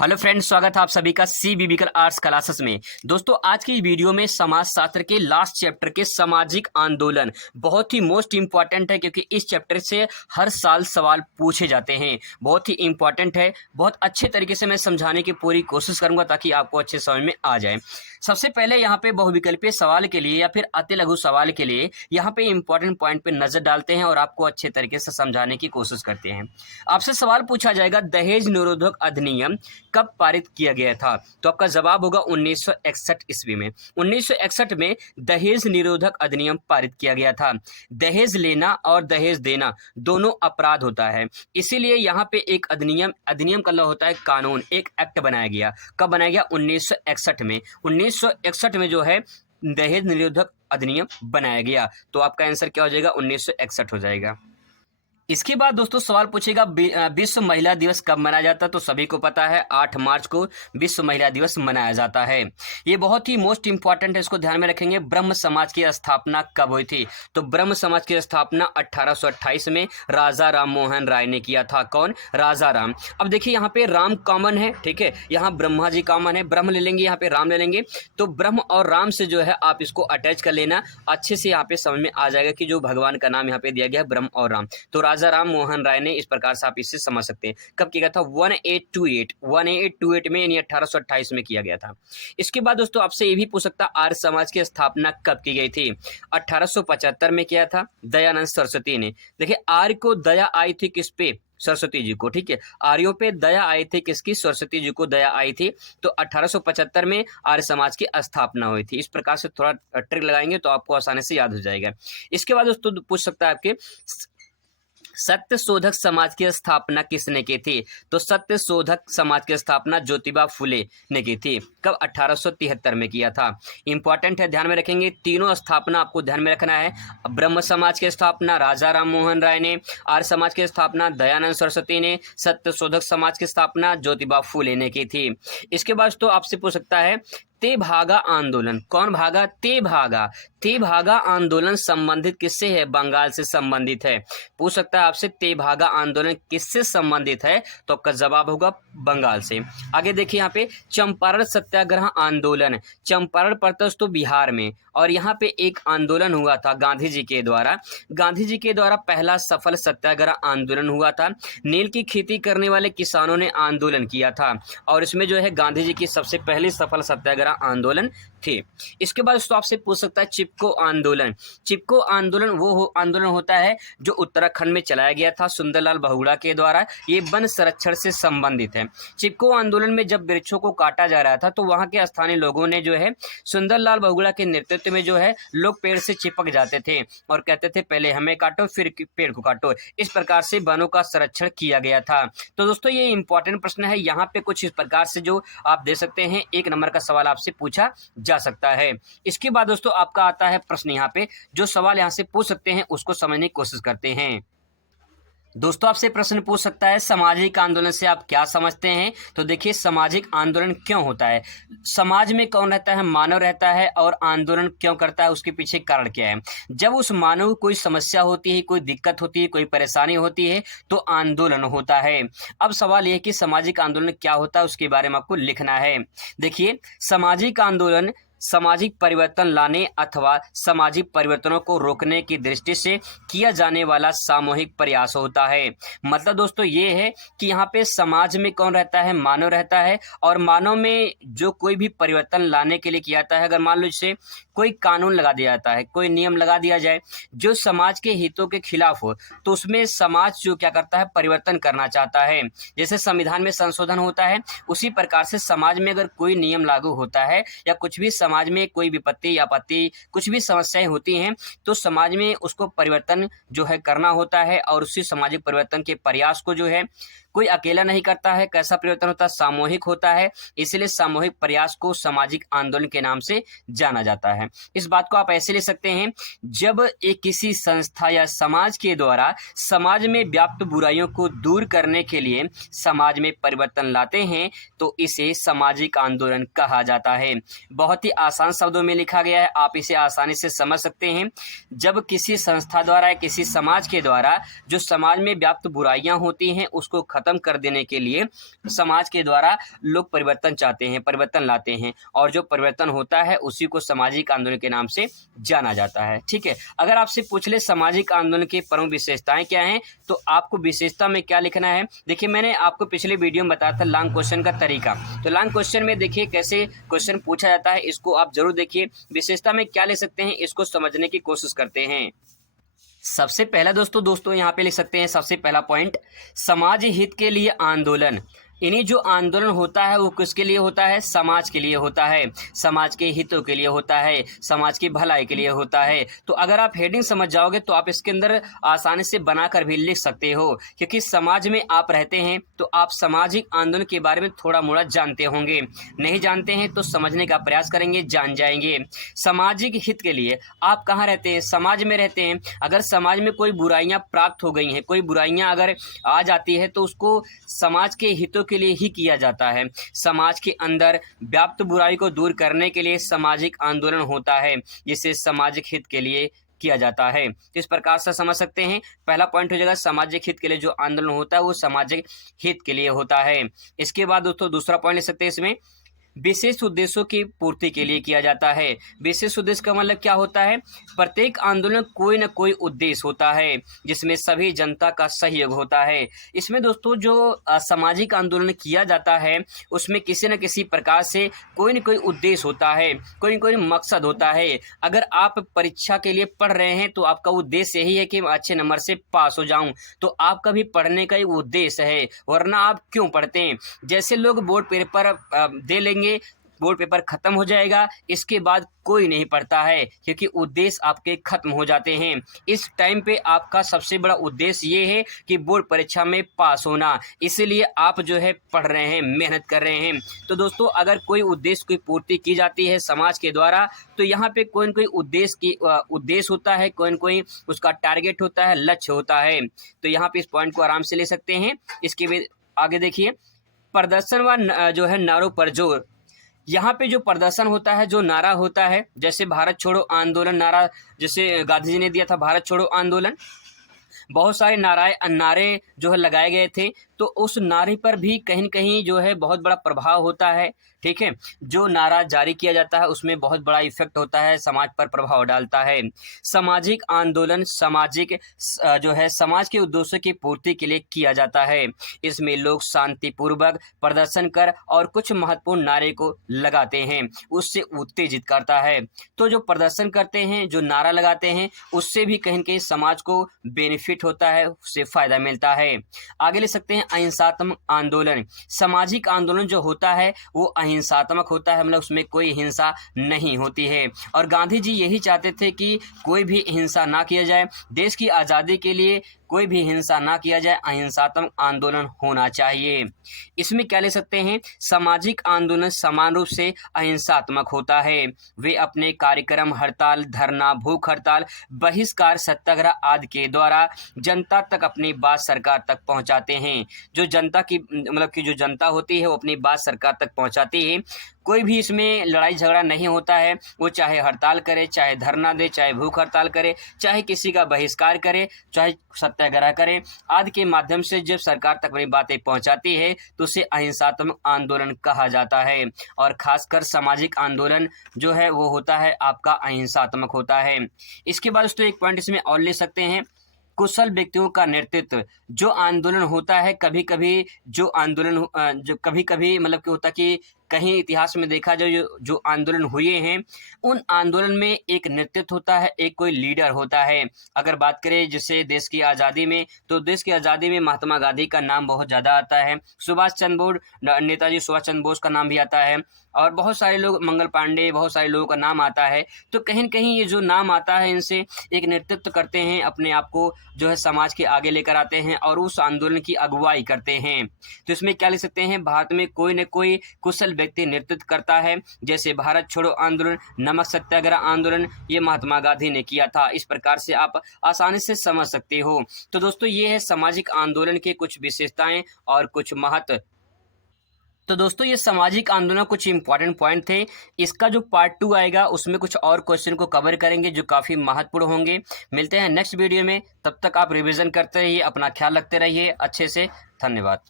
Hello friends, स्वागत है आप सभी का सी बिबिकल आर्ट्स क्लासेस में। दोस्तों, आज की वीडियो में समाज शास्त्र के लास्ट चैप्टर के सामाजिक आंदोलन बहुत ही मोस्ट इंपॉर्टेंट है, क्योंकि इस चैप्टर से हर साल सवाल पूछे जाते हैं। बहुत ही इंपॉर्टेंट है, बहुत अच्छे तरीके से मैं समझाने की पूरी कोशिश करूंगा ताकि आपको अच्छे समझ में आ जाए। सबसे पहले यहाँ पे बहुविकल्पीय सवाल के लिए या फिर अति लघु सवाल के लिए यहाँ पे इंपॉर्टेंट पॉइंट पे नजर डालते हैं और आपको अच्छे तरीके से समझाने की कोशिश करते हैं। आपसे सवाल पूछा जाएगा, दहेज निरोधक अधिनियम कब पारित किया गया था? तो आपका जवाब होगा 1961 ईस्वी में। 1961 में दहेज निरोधक अधिनियम पारित किया गया था। दहेज लेना और दहेज देना दोनों अपराध होता है, इसीलिए यहाँ पे एक अधिनियम का मतलब होता है कानून, एक एक्ट बनाया गया। कब बनाया गया? 1961 में। 1961 में जो है दहेज निरोधक अधिनियम बनाया गया। तो आपका आंसर क्या हो जाएगा? 1961 हो जाएगा। इसके बाद दोस्तों सवाल पूछेगा, विश्व महिला दिवस कब मनाया जाता है? तो सभी को पता है 8 मार्च को विश्व महिला दिवस मनाया जाता है। ये बहुत ही मोस्ट इंपॉर्टेंट है, इसको ध्यान में रखेंगे। ब्रह्म समाज की स्थापना कब हुई थी? तो ब्रह्म समाज की स्थापना 1828 में राजा राम मोहन राय ने किया था। कौन? राजा राम। अब देखिए यहाँ पे राम कॉमन है, ठीक है, यहाँ ब्रह्मा जी कॉमन है, ब्रह्म ले लेंगे, यहाँ पे राम ले लेंगे। तो ब्रह्म और राम से जो है आप इसको अटैच कर लेना, अच्छे से यहाँ पे समझ में आ जाएगा कि जो भगवान का नाम यहाँ पे दिया गया है ब्रह्म और राम। तो राजा राम मोहन राय ने, इस प्रकार से आप इससे समझ सकते हैं। कब किया गया था? 1828 में, यानी 1828 में किया गया था। इसके बाद दोस्तों आपसे ये भी पूछ सकता है, आर्य समाज की स्थापना कब की गई थी? 1875 में किया था दयानंद सरस्वती ने। देखिए, आर्य को दया आई थी किस पे? सरस्वती जी को, ठीक है। आर्यों पे दया आई थी किसकी? सरस्वती जी को दया आई थी। तो 1875 में आर्य समाज की स्थापना हुई थी। इस प्रकार से थोड़ा ट्रिक लगाएंगे तो आपको आसानी से याद हो जाएगा। इसके बाद दोस्तों पूछ सकता है आपके, सत्य शोधक समाज की स्थापना किसने की थी? तो सत्य शोधक समाज की स्थापना ज्योतिबा फुले ने की थी। कब? 1873 में किया था। इंपॉर्टेंट है, ध्यान में रखेंगे। तीनों स्थापना आपको ध्यान में रखना है। ब्रह्म समाज की स्थापना राजा राम मोहन राय ने, आर्य समाज की स्थापना दयानंद सरस्वती ने, सत्य शोधक समाज की स्थापना ज्योतिबा फुले ने की थी। इसके बाद तो आपसे पूछ सकता है, तेभागा आंदोलन। कौन भागा? तेभागा आंदोलन संबंधित किससे है? बंगाल से संबंधित है। पूछ सकता है आपसे, तेभागा आंदोलन किससे संबंधित है? तो आपका जवाब होगा बंगाल से। आगे देखिए यहाँ पे, चंपारण सत्याग्रह आंदोलन। चंपारण पड़ता है तो बिहार में, और यहाँ पे एक आंदोलन हुआ था गांधी जी के द्वारा पहला सफल सत्याग्रह आंदोलन हुआ था। नील की खेती करने वाले किसानों ने आंदोलन किया था, और इसमें जो है गांधी जी की सबसे पहली सफल सत्याग्रह आंदोलन थे। इसके बाद तो आपसे पूछ सकता है, चिपको आंदोलन। चिपको आंदोलन वो आंदोलन होता है जो उत्तराखंड में चलाया गया था सुंदरलाल बहुगुणा के द्वारा। ये वन संरक्षण से संबंधित है। चिपको आंदोलन में जब वृक्षों को काटा जा रहा था तो वहां के स्थानीय लोगों ने जो है सुंदरलाल बहुगुणा के नेतृत्व में जो है लोग पेड़ से चिपक जाते थे और कहते थे पहले हमें काटो फिर पेड़ को काटो। इस प्रकार से वनों का संरक्षण किया गया था। तो दोस्तों ये इंपॉर्टेंट प्रश्न है, यहाँ पे कुछ इस प्रकार से जो आप दे सकते हैं, 1 नंबर का सवाल आपसे पूछा जा सकता है। इसके बाद दोस्तों आपका आता है प्रश्न, यहाँ पे जो सवाल यहाँ से पूछ सकते हैं उसको समझने की कोशिश करते हैं। दोस्तों आपसे प्रश्न पूछ सकता है, सामाजिक आंदोलन से आप क्या समझते हैं? तो देखिए, सामाजिक आंदोलन क्यों होता है? समाज में कौन रहता है? मानव रहता है। और आंदोलन क्यों करता है? उसके पीछे कारण क्या है? जब उस मानव को कोई समस्या होती है, कोई दिक्कत होती है, कोई परेशानी होती है तो आंदोलन होता है। अब सवाल यह है कि सामाजिक आंदोलन क्या होता है, उसके बारे में आपको लिखना है। देखिए, सामाजिक आंदोलन सामाजिक परिवर्तन लाने अथवा सामाजिक परिवर्तनों को रोकने की दृष्टि से किया जाने वाला सामूहिक प्रयास होता है। मतलब दोस्तों ये है कि यहाँ पे समाज में कौन रहता है? मानव रहता है। और मानव में जो कोई भी परिवर्तन लाने के लिए किया जाता है, अगर मान लो जैसे कोई कानून लगा दिया जाता है, कोई नियम लगा दिया जाए जो समाज के हितों के खिलाफ हो, तो उसमें समाज जो क्या करता है? परिवर्तन करना चाहता है। जैसे संविधान में संशोधन होता है, उसी प्रकार से समाज में अगर कोई नियम लागू होता है या कुछ भी समाज में कोई विपत्ति या आपत्ति कुछ भी समस्याएं होती हैं तो समाज में उसको परिवर्तन जो है करना होता है। और उसी सामाजिक परिवर्तन के प्रयास को जो है कोई अकेला नहीं करता है। कैसा परिवर्तन होता है? सामूहिक होता है। इसलिए सामूहिक प्रयास को सामाजिक आंदोलन के नाम से जाना जाता है। इस बात को आप ऐसे ले सकते हैं, जब एक किसी संस्था या समाज के द्वारा समाज में व्याप्त बुराइयों को दूर करने के लिए समाज में परिवर्तन लाते हैं तो इसे सामाजिक आंदोलन कहा जाता है। बहुत ही आसान शब्दों में लिखा गया है, आप इसे आसानी से समझ सकते हैं। जब किसी संस्था द्वारा, किसी समाज के द्वारा जो समाज में व्याप्त बुराइयां होती हैं उसको खत्म कर देने के लिए समाज के द्वारा लोग परिवर्तन चाहते हैं, परिवर्तन लाते हैं, और जो परिवर्तन होता है उसी को सामाजिक आंदोलन के नाम से जाना जाता है। ठीक है, अगर आपसे पूछ ले सामाजिक आंदोलन की प्रमुख विशेषताएं क्या हैं, तो आपको विशेषता में क्या लिखना है। देखिए, मैंने आपको पिछले वीडियो में बताया था लॉन्ग क्वेश्चन का तरीका, तो लॉन्ग क्वेश्चन में देखिए कैसे क्वेश्चन पूछा जाता है, इसको आप जरूर देखिए। विशेषता में क्या ले सकते हैं, इसको समझने की कोशिश करते हैं। सबसे पहला दोस्तों यहाँ पे लिख सकते हैं, सबसे पहला पॉइंट, समाज हित के लिए आंदोलन। यानी जो आंदोलन होता है वो किसके लिए होता है, समाज के लिए होता है, समाज के हितों के लिए होता है, समाज की भलाई के लिए होता है। तो अगर आप हेडिंग समझ जाओगे तो आप इसके अंदर आसानी से बनाकर भी लिख सकते हो, क्योंकि समाज में आप रहते हैं तो आप सामाजिक आंदोलन के बारे में थोड़ा मोड़ा जानते होंगे, नहीं जानते हैं तो समझने का प्रयास करेंगे, जान जाएंगे। सामाजिक हित के लिए आप कहाँ रहते हैं, समाज में रहते हैं। अगर समाज में कोई बुराइयां प्राप्त हो गई हैं, कोई बुराइयां अगर आ जाती है तो उसको समाज के हितों के लिए ही किया जाता है। समाज के अंदर व्याप्त बुराई को दूर करने के लिए सामाजिक आंदोलन होता है, जिसे सामाजिक हित के लिए किया जाता है। इस प्रकार से समझ सकते हैं, पहला पॉइंट हो जाएगा सामाजिक हित के लिए जो आंदोलन होता है वो सामाजिक हित के लिए होता है। इसके बाद दोस्तों दूसरा पॉइंट ले सकते हैं, इसमें विशेष उद्देश्यों की पूर्ति के लिए किया जाता है। विशेष उद्देश्य का मतलब क्या होता है, प्रत्येक आंदोलन कोई न कोई उद्देश्य होता है जिसमें सभी जनता का सहयोग होता है। इसमें दोस्तों जो सामाजिक आंदोलन किया जाता है उसमें किसी न किसी प्रकार से कोई न कोई उद्देश्य होता है, कोई न कोई मकसद होता है। अगर आप परीक्षा के लिए पढ़ रहे हैं तो आपका उद्देश्य यही है कि मैं अच्छे नंबर से पास हो जाऊं, तो आपका भी पढ़ने का ही उद्देश्य है, वरना आप क्यों पढ़ते हैं। जैसे लोग बोर्ड पेपर दे लेंगे, बोर्ड पेपर खत्म हो जाएगा, इसके बाद कोई नहीं पढ़ता है, क्योंकि उद्देश्य आपके खत्म हो जाते हैं। इस टाइम पे आपका सबसे बड़ा उद्देश्य ये है कि बोर्ड परीक्षा में पास होना, इसीलिए आप जो है पढ़ रहे हैं, मेहनत कर रहे हैं। तो दोस्तों अगर कोई उद्देश्य की पूर्ति की जाती है समाज के द्वारा, तो यहाँ पे कोई न कोई उद्देश्य होता है, कोई न कोई उसका टारगेट होता है, लक्ष्य होता है। तो यहाँ पे इस पॉइंट को आराम से ले सकते हैं। इसके बाद आगे देखिए, प्रदर्शन व जो है नारों पर जोर। यहाँ पे जो प्रदर्शन होता है, जो नारा होता है, जैसे भारत छोड़ो आंदोलन नारा जैसे गांधी जी ने दिया था, भारत छोड़ो आंदोलन, बहुत सारे नारे जो है लगाए गए थे, तो उस नारे पर भी कहीं न कहीं जो है बहुत बड़ा प्रभाव होता है। ठीक है, जो नारा जारी किया जाता है उसमें बहुत बड़ा इफेक्ट होता है, समाज पर प्रभाव डालता है। सामाजिक आंदोलन सामाजिक जो है समाज के उद्देश्यों की पूर्ति के लिए किया जाता है। इसमें लोग शांतिपूर्वक प्रदर्शन कर और कुछ महत्वपूर्ण नारे को लगाते हैं, उससे उत्तेजित करता है। तो जो प्रदर्शन करते हैं, जो नारा लगाते हैं, उससे भी कहीं न कहीं समाज को बेनिफिट होता है, उससे फायदा मिलता है। आगे ले सकते हैं अहिंसात्मक आंदोलन। सामाजिक आंदोलन जो होता है वो अहिंसात्मक होता है, मतलब उसमें कोई हिंसा नहीं होती है। और गांधी जी यही चाहते थे कि कोई भी हिंसा ना किया जाए, देश की आज़ादी के लिए कोई भी हिंसा ना किया जाए, अहिंसात्मक आंदोलन होना चाहिए। इसमें क्या ले सकते हैं, सामाजिक आंदोलन समान रूप से अहिंसात्मक होता है। वे अपने कार्यक्रम हड़ताल, धरना, भूख हड़ताल, बहिष्कार, सत्याग्रह आदि के द्वारा जनता तक अपनी बात सरकार तक पहुंचाते हैं। जो जनता की मतलब कि जो जनता होती है वो अपनी बात सरकार तक पहुंचाती है। कोई भी इसमें लड़ाई झगड़ा नहीं होता है, वो चाहे हड़ताल करे, चाहे धरना दे, चाहे भूख हड़ताल करे, चाहे किसी का बहिष्कार करे, चाहे सत्याग्रह करे, आदि के माध्यम से जब सरकार तक अपनी बातें पहुंचाती है तो उसे अहिंसात्मक आंदोलन कहा जाता है। और खासकर सामाजिक आंदोलन जो है वो होता है आपका अहिंसात्मक होता है। इसके बाद दोस्तों एक पॉइंट इसमें और ले सकते हैं, कुशल व्यक्तियों का नेतृत्व। जो आंदोलन होता है, कभी कभी जो आंदोलन जो कभी कभी मतलब कि होता कि कहीं इतिहास में देखा जाए जो आंदोलन हुए हैं, उन आंदोलन में एक नेतृत्व होता है, एक कोई लीडर होता है। अगर बात करें जैसे देश की आज़ादी में, तो देश की आज़ादी में महात्मा गांधी का नाम बहुत ज़्यादा आता है, सुभाष चंद्र बोस, नेताजी सुभाष चंद्र बोस का नाम भी आता है, और बहुत सारे लोग, मंगल पांडे, बहुत सारे लोगों का नाम आता है। तो कहीं न कहीं ये जो नाम आता है इनसे एक नेतृत्व करते हैं, अपने आप को जो है समाज के आगे लेकर आते हैं और उस आंदोलन की अगुवाई करते हैं। तो इसमें क्या ले सकते हैं, भारत में कोई न कोई कुशल व्यक्ति नेतृत्व करता है। जैसे भारत छोड़ो आंदोलन, नमक सत्याग्रह आंदोलन, ये महात्मा गांधी ने किया था। इस प्रकार से आप आसानी से समझ सकते हो। तो दोस्तों ये है सामाजिक आंदोलन के कुछ विशेषताएं और कुछ महत्व। तो दोस्तों ये सामाजिक आंदोलन कुछ इंपॉर्टेंट पॉइंट थे। इसका जो पार्ट 2 आएगा उसमें कुछ और क्वेश्चन को कवर करेंगे जो काफ़ी महत्वपूर्ण होंगे। मिलते हैं नेक्स्ट वीडियो में, तब तक आप रिवीजन करते रहिए, अपना ख्याल रखते रहिए अच्छे से। धन्यवाद।